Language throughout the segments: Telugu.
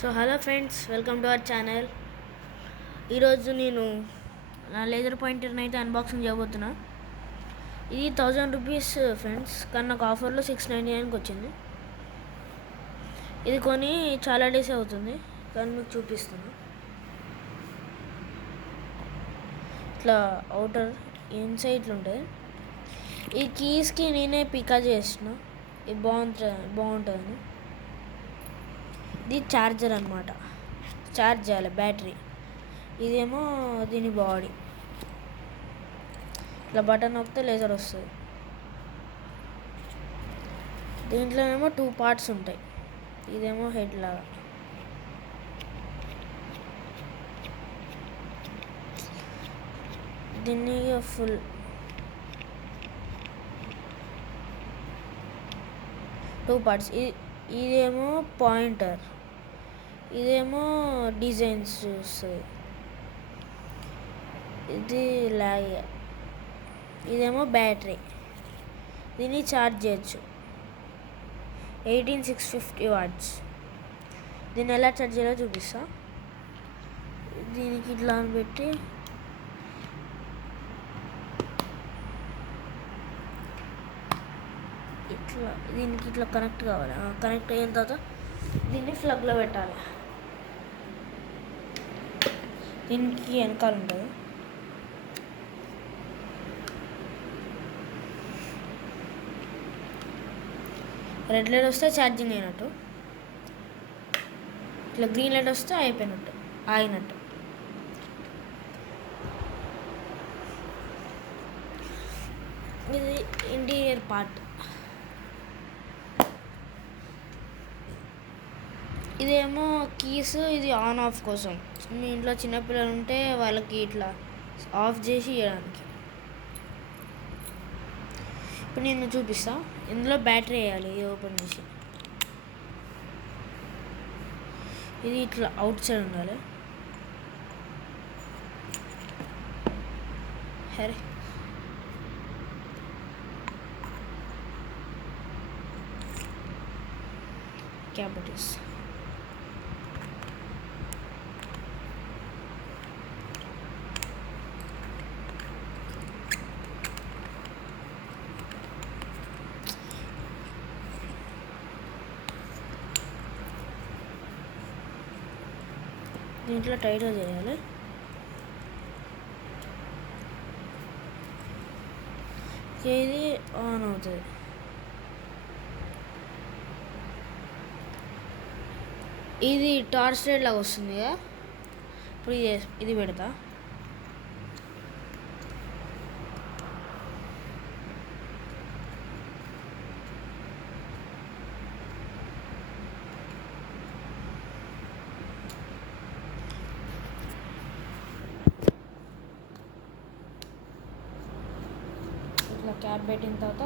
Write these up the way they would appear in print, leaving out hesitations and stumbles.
So hello friends, welcome to our channel. ఈరోజు నేను నా లేజర్ పాయింటర్ని అయితే అన్బాక్సింగ్ చేయబోతున్నా. ఇది 1000 రూపీస్ ఫ్రెండ్స్, కానీ నాకు ఆఫర్లో 699కి వచ్చింది. ఇది కొని చాలా డేస్ అవుతుంది, కానీ మీకు చూపిస్తాను. ఇట్లా అవుటర్ ఇన్సైడ్ ఇట్లా ఉంటుంది. ఈ కీస్కి నేనే పికా చేసిన, ఇది బాగుంటుందని. ఇది ఛార్జర్ అనమాట, ఛార్జ్ చేయాలి బ్యాటరీ. ఇదేమో దీని బాడీ, ఇట్లా బటన్ నొక్కితే లేజర్ వస్తుంది. దీంట్లోనేమో 2 పార్ట్స్ ఉంటాయి. ఇదేమో హెడ్ లాగా, దీన్ని ఫుల్ టూ పార్ట్స్. ఇదేమో పాయింటర్, ఇదేమో డిజైన్స్ చూస్తుంది. ఇది లాగ్, ఇదేమో బ్యాటరీ. దీన్ని ఛార్జ్ చేయొచ్చు, 18650 వాట్స్. దీన్ని ఎలా ఛార్జ్ చేయాలో చూపిస్తా. దీనికి ఇట్లా పెట్టి ఇట్లా దీనికి ఇట్లా కనెక్ట్ కావాలి. కనెక్ట్ అయిన తర్వాత దీన్ని ప్లగ్లో పెట్టాలి. దీనికి వెనకాల ఉంటుంది. రెడ్ లైట్ వస్తే ఛార్జింగ్ అయినట్టు, ఇట్లా గ్రీన్ లైట్ వస్తే అయిపోయినట్టు, ఆగినట్టు. ఇది ఇంటీరియర్ పార్ట్. ఇదేమో కీస్, ఇది ఆన్ ఆఫ్ కోసం. మీ ఇంట్లో చిన్నపిల్లలు ఉంటే వాళ్ళకి ఇట్లా ఆఫ్ చేసి ఇవ్వడానికి. ఇప్పుడు నేను చూపిస్తా. ఇందులో బ్యాటరీ వేయాలి. ఇది ఓపెన్ చేసి, ఇది ఇట్లా అవుట్ సైడ్ ఉండాలి. హరే క్యాబిటీస్. దీంట్లో టైట్గా చేయాలి. ఇది ఆన్ అవుతుంది. ఇది టార్చ్ లైట్ లాగా వస్తుంది కదా. ఇప్పుడు ఇది పెడతా. ఇట్లా క్యాప్ పెట్టిన తర్వాత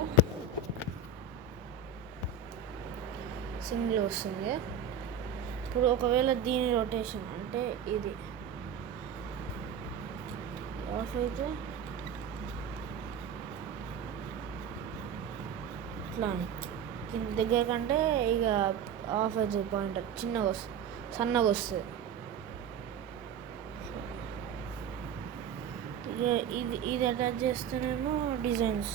సింగిల్ వస్తుంది. ఇప్పుడు ఒకవేళ దీని రొటేషన్ అంటే ఇది ఆఫ్ అయితే ఇట్లా దగ్గర కంటే ఇక ఆఫ్ అవుతుంది. పాయింటర్ చిన్నగా వస్తుంది, సన్నగా వస్తుంది. ఇక ఇది అటాచ్ చేస్తేనేమో డిజైన్స్.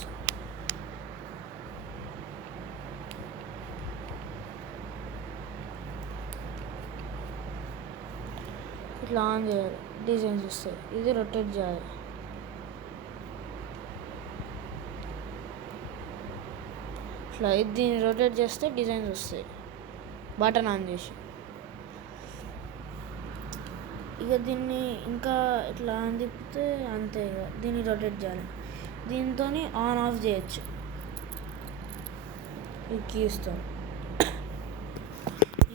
ఇట్లా ఆన్ చేయాలి, డిజైన్స్ వస్తాయి. ఇది రొటేట్ చేయాలి. ఇట్లా దీన్ని రొటేట్ చేస్తే డిజైన్స్ వస్తాయి. బటన్ ఆన్ చేసి ఇక దీన్ని ఇంకా ఇట్లా ఆన్ తిప్పితే అంతే. ఇక దీన్ని రొటేట్ చేయాలి. దీంతో ఆన్ ఆఫ్ చేయొచ్చు ఈ కీస్తో.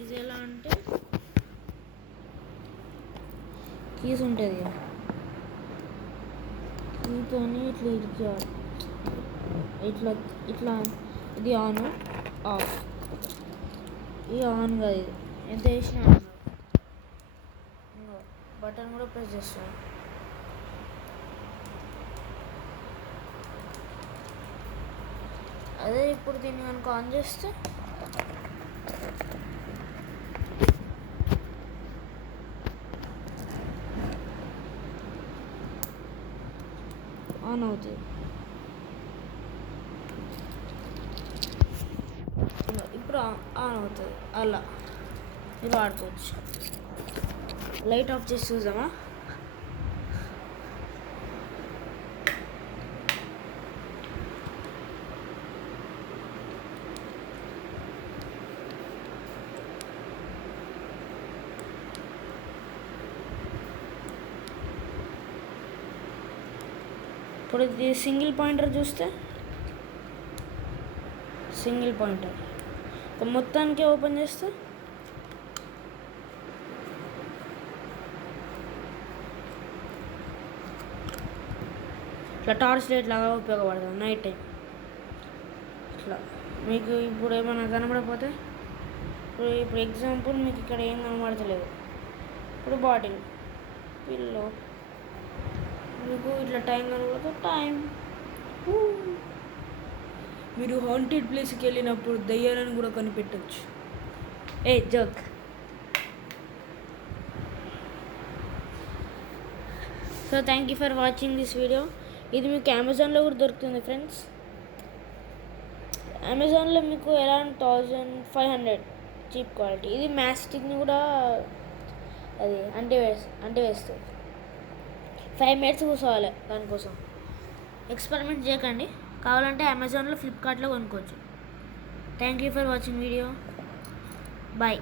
ఇది ఎలా అంటే కీస్ ఉంటుంది కదా, కీతో ఇట్లా ఇరికేయాలి. ఇట్లా ఇట్లా ఇది ఆన్ ఆఫ్. ఇది ఆన్ కాదు, ఇది ఎంత వేసినా ఆన్. బటన్ కూడా ప్రెస్ చేస్తాను. అదే ఇప్పుడు దీన్ని కనుక ఆన్ చేస్తే ఆన్ అవుతుంది. ఇప్పుడు ఆన్ అవుతుంది. అలా మీరు వాడుకోవచ్చు. లైట్ ఆఫ్ చేసి చూద్దామా? ఇప్పుడు ఇది సింగిల్ పాయింటర్ చూస్తే సింగిల్ పాయింటర్ మొత్తానికి ఓపెన్ చేస్తే ఇట్లా టార్చ్ లైట్ లాగా ఉపయోగపడుతుంది నైట్ టైం. ఇట్లా మీకు ఇప్పుడు ఏమైనా కనబడకపోతే ఇప్పుడు ఎగ్జాంపుల్ మీకు ఇక్కడ ఏం కనబడతలేదు. ఇప్పుడు బాటిల్ పిల్లో మీకు ఇట్లా టైం కనబడితే టైం. మీరు హాంటెడ్ ప్లేస్కి వెళ్ళినప్పుడు దయ్యాలను కూడా కనిపెట్టవచ్చు. Joke. So thank you for watching this video. ఇది మీకు అమెజాన్లో కూడా దొరుకుతుంది ఫ్రెండ్స్. అమెజాన్లో మీకు అరౌండ్ 1500 చీప్ క్వాలిటీ. ఇది మ్యాస్టిక్ని కూడా అది అంటివేస్తుంది. 5 minutes కూర్చోవాలి దానికోసం. ఎక్స్పెరిమెంట్ చేయకండి. కావాలంటే అమెజాన్లో, ఫ్లిప్కార్ట్లో కొనుక్కోవచ్చు. Thank you for watching video. Bye.